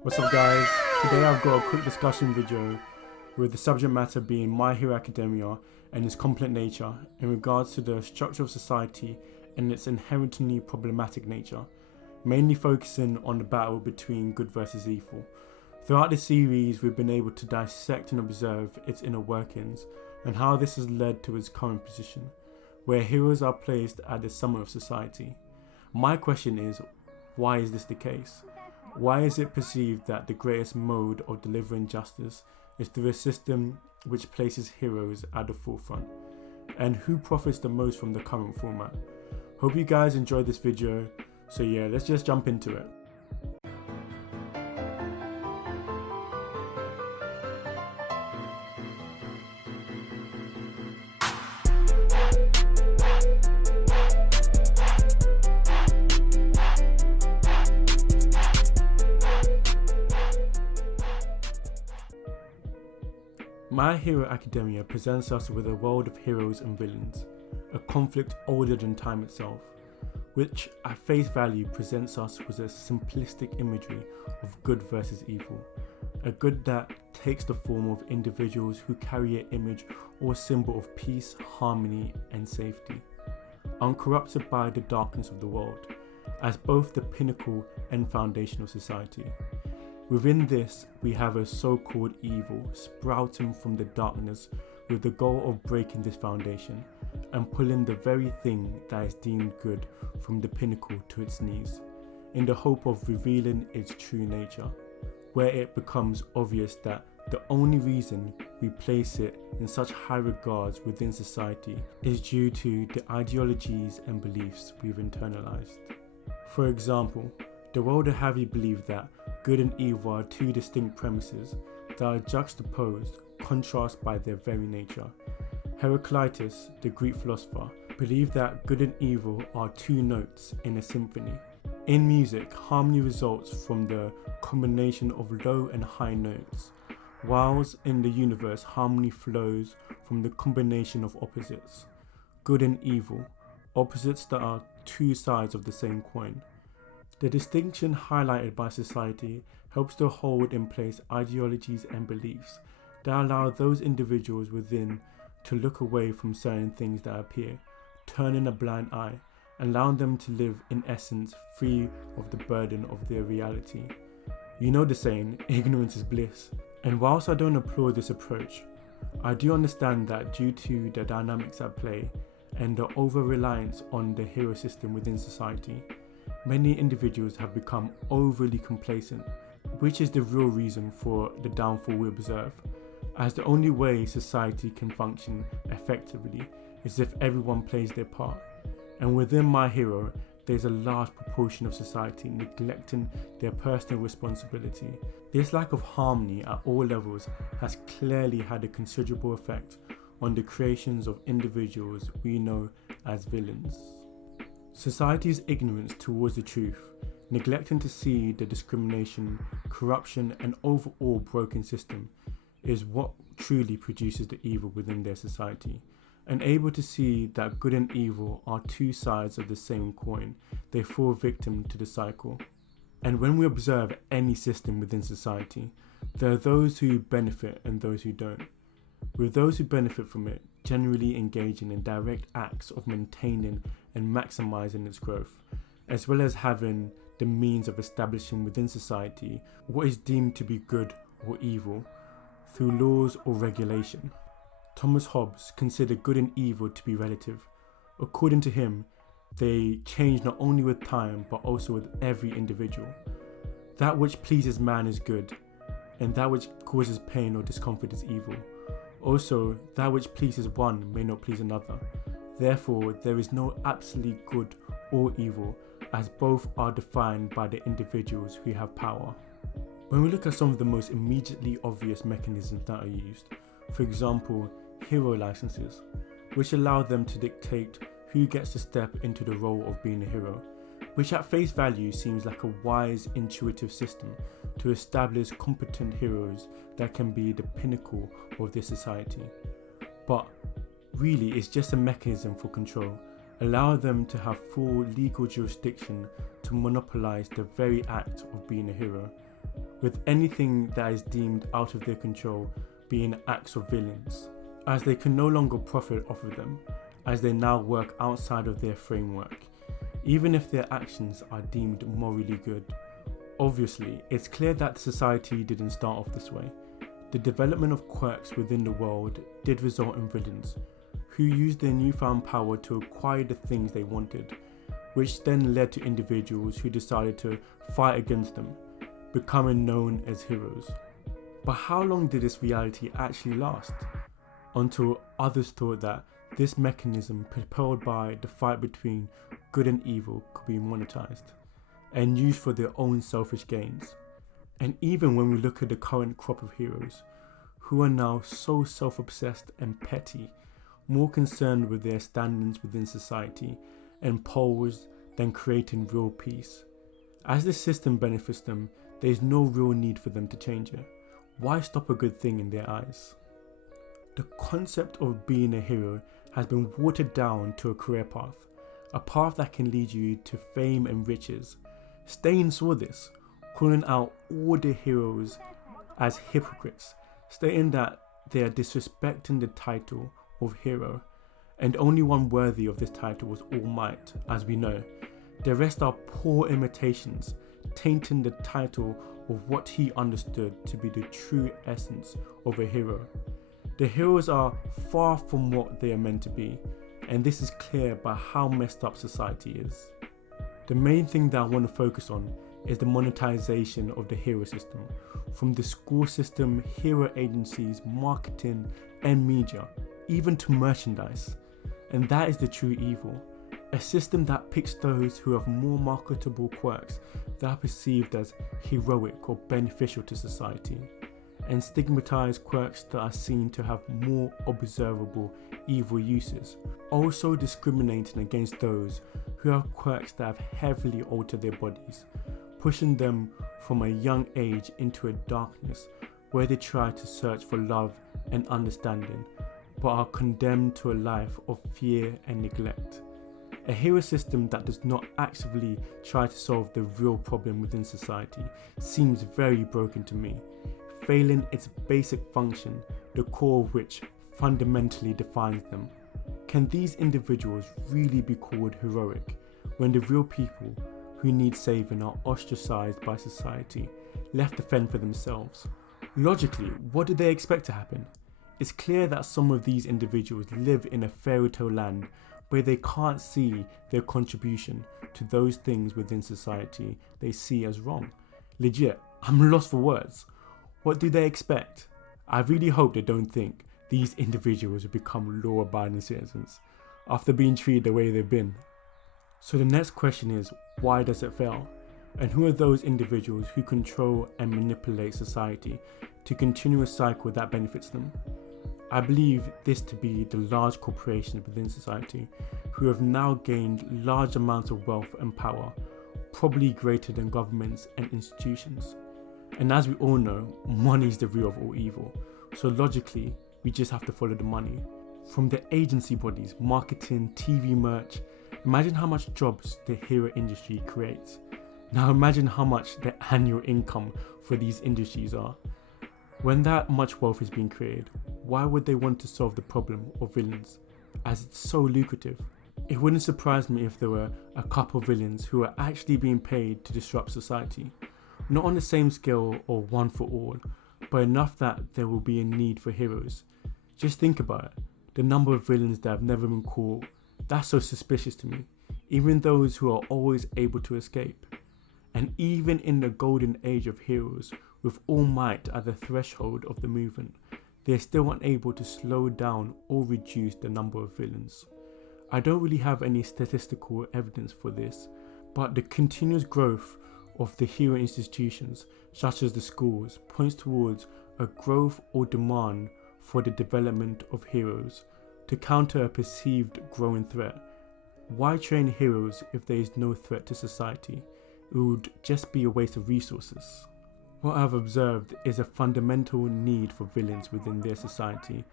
What's up guys, today I've got a quick discussion video with the subject matter being My Hero Academia and its complex nature in regards to the structure of society and its inherently problematic nature, mainly focusing on the battle between good versus evil. Throughout this series we've been able to dissect and observe its inner workings and how this has led to its current position, where heroes are placed at the summit of society. My question is, why is this the case? Why is it perceived that the greatest mode of delivering justice is through a system which places heroes at the forefront? And who profits the most from the current format? Hope you guys enjoyed this video, so yeah, let's just jump into it. My Hero Academia presents us with a world of heroes and villains, a conflict older than time itself, which at face value presents us with a simplistic imagery of good versus evil, a good that takes the form of individuals who carry an image or symbol of peace, harmony and safety, uncorrupted by the darkness of the world, as both the pinnacle and foundation of society. Within this, we have a so-called evil sprouting from the darkness with the goal of breaking this foundation and pulling the very thing that is deemed good from the pinnacle to its knees, in the hope of revealing its true nature, where it becomes obvious that the only reason we place it in such high regards within society is due to the ideologies and beliefs we've internalized. For example, the world would have you believe that good and evil are two distinct premises that are juxtaposed, contrast by their very nature. Heraclitus, the Greek philosopher, believed that good and evil are two notes in a symphony. In music, harmony results from the combination of low and high notes, whilst in the universe, harmony flows from the combination of opposites. Good and evil, opposites that are two sides of the same coin. The distinction highlighted by society helps to hold in place ideologies and beliefs that allow those individuals within to look away from certain things that appear, turning a blind eye, allowing them to live in essence free of the burden of their reality. You know the saying, ignorance is bliss. And whilst I don't applaud this approach, I do understand that due to the dynamics at play and the over-reliance on the hero system within society, many individuals have become overly complacent, which is the real reason for the downfall we observe, as the only way society can function effectively is if everyone plays their part. And within My Hero, there's a large proportion of society neglecting their personal responsibility. This lack of harmony at all levels has clearly had a considerable effect on the creations of individuals we know as villains. Society's ignorance towards the truth, neglecting to see the discrimination, corruption and overall broken system is what truly produces the evil within their society. And able to see that good and evil are two sides of the same coin, they fall victim to the cycle. And when we observe any system within society, there are those who benefit and those who don't, with those who benefit from it generally engaging in direct acts of maintaining and maximizing its growth, as well as having the means of establishing within society what is deemed to be good or evil through laws or regulation. Thomas Hobbes considered good and evil to be relative. According to him, they change not only with time but also with every individual. That which pleases man is good, and that which causes pain or discomfort is evil. Also, that which pleases one may not please another. Therefore, there is no absolute good or evil, as both are defined by the individuals who have power. When we look at some of the most immediately obvious mechanisms that are used, for example, hero licenses, which allow them to dictate who gets to step into the role of being a hero, which at face value seems like a wise, intuitive system to establish competent heroes that can be the pinnacle of this society. But really, it's just a mechanism for control, allow them to have full legal jurisdiction to monopolize the very act of being a hero. with anything that is deemed out of their control being acts of villains, as they can no longer profit off of them, as they now work outside of their framework, even if their actions are deemed morally good. Obviously, it's clear that society didn't start off this way. The development of quirks within the world did result in villains, who used their newfound power to acquire the things they wanted, which then led to individuals who decided to fight against them, becoming known as heroes. But how long did this reality actually last? Until others thought that this mechanism, propelled by the fight between good and evil, could be monetized and used for their own selfish gains. And even when we look at the current crop of heroes, who are now so self-obsessed and petty, more concerned with their standings within society and poles than creating real peace. As this system benefits them, there is no real need for them to change it. Why stop a good thing in their eyes? The concept of being a hero has been watered down to a career path, a path that can lead you to fame and riches. Stain saw this, calling out all the heroes as hypocrites, stating that they are disrespecting the title of hero, and only one worthy of this title was All Might, as we know. The rest are poor imitations, tainting the title of what he understood to be the true essence of a hero. The heroes are far from what they are meant to be, and this is clear by how messed up society is. The main thing that I want to focus on is the monetization of the hero system, from the school system, hero agencies, marketing and media, even to merchandise. And that is the true evil. A system that picks those who have more marketable quirks that are perceived as heroic or beneficial to society, and stigmatize quirks that are seen to have more observable evil uses, also discriminating against those who have quirks that have heavily altered their bodies, pushing them from a young age into a darkness where they try to search for love and understanding, but are condemned to a life of fear and neglect. A hero system that does not actively try to solve the real problem within society seems very broken to me, failing its basic function, the core of which fundamentally defines them. Can these individuals really be called heroic when the real people who need saving are ostracized by society, left to fend for themselves? Logically, what do they expect to happen? It's clear that some of these individuals live in a fairy tale land where they can't see their contribution to those things within society they see as wrong. Legit, I'm lost for words. What do they expect? I really hope they don't think these individuals will become law-abiding citizens after being treated the way they've been. So the next question is, why does it fail? And who are those individuals who control and manipulate society to continue a cycle that benefits them? I believe this to be the large corporations within society who have now gained large amounts of wealth and power, probably greater than governments and institutions. And as we all know, money is the root of all evil. So logically, we just have to follow the money. From the agency bodies, marketing, TV merch, imagine how much jobs the hero industry creates. Now imagine how much the annual income for these industries are. When that much wealth is being created, why would they want to solve the problem of villains, as it's so lucrative? It wouldn't surprise me if there were a couple of villains who are actually being paid to disrupt society. Not on the same scale or one for all, but enough that there will be a need for heroes. Just think about it, the number of villains that have never been caught, that's so suspicious to me, even those who are always able to escape. And even in the golden age of heroes, with All Might at the threshold of the movement, they are still unable to slow down or reduce the number of villains. I don't really have any statistical evidence for this, but the continuous growth of the hero institutions, such as the schools, points towards a growth or demand for the development of heroes to counter a perceived growing threat. Why train heroes if there is no threat to society? It would just be a waste of resources. What I've observed is a fundamental need for villains within their society,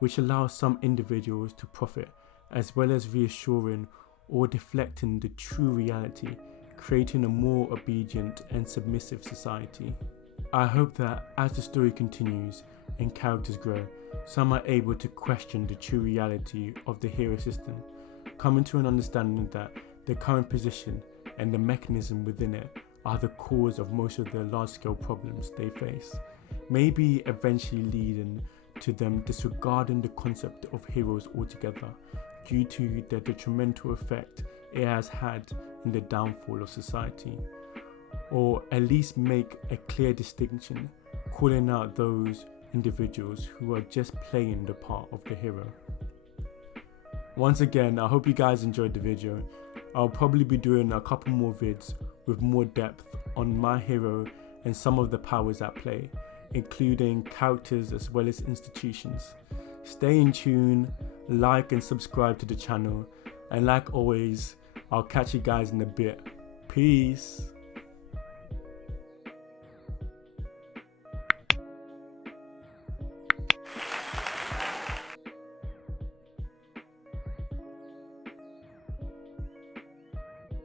which allows some individuals to profit, as well as reassuring or deflecting the true reality, creating a more obedient and submissive society. I hope that as the story continues and characters grow, some are able to question the true reality of the hero system, coming to an understanding that their current position and the mechanism within it are the cause of most of the large-scale problems they face, maybe eventually leading to them disregarding the concept of heroes altogether due to the detrimental effect it has had in the downfall of society, or at least make a clear distinction, calling out those individuals who are just playing the part of the hero. Once again, I hope you guys enjoyed the video. I'll probably be doing a couple more vids with more depth on my hero and some of the powers at play, including characters as well as institutions. Stay in tune, like and subscribe to the channel, and like always, I'll catch you guys in a bit. Peace.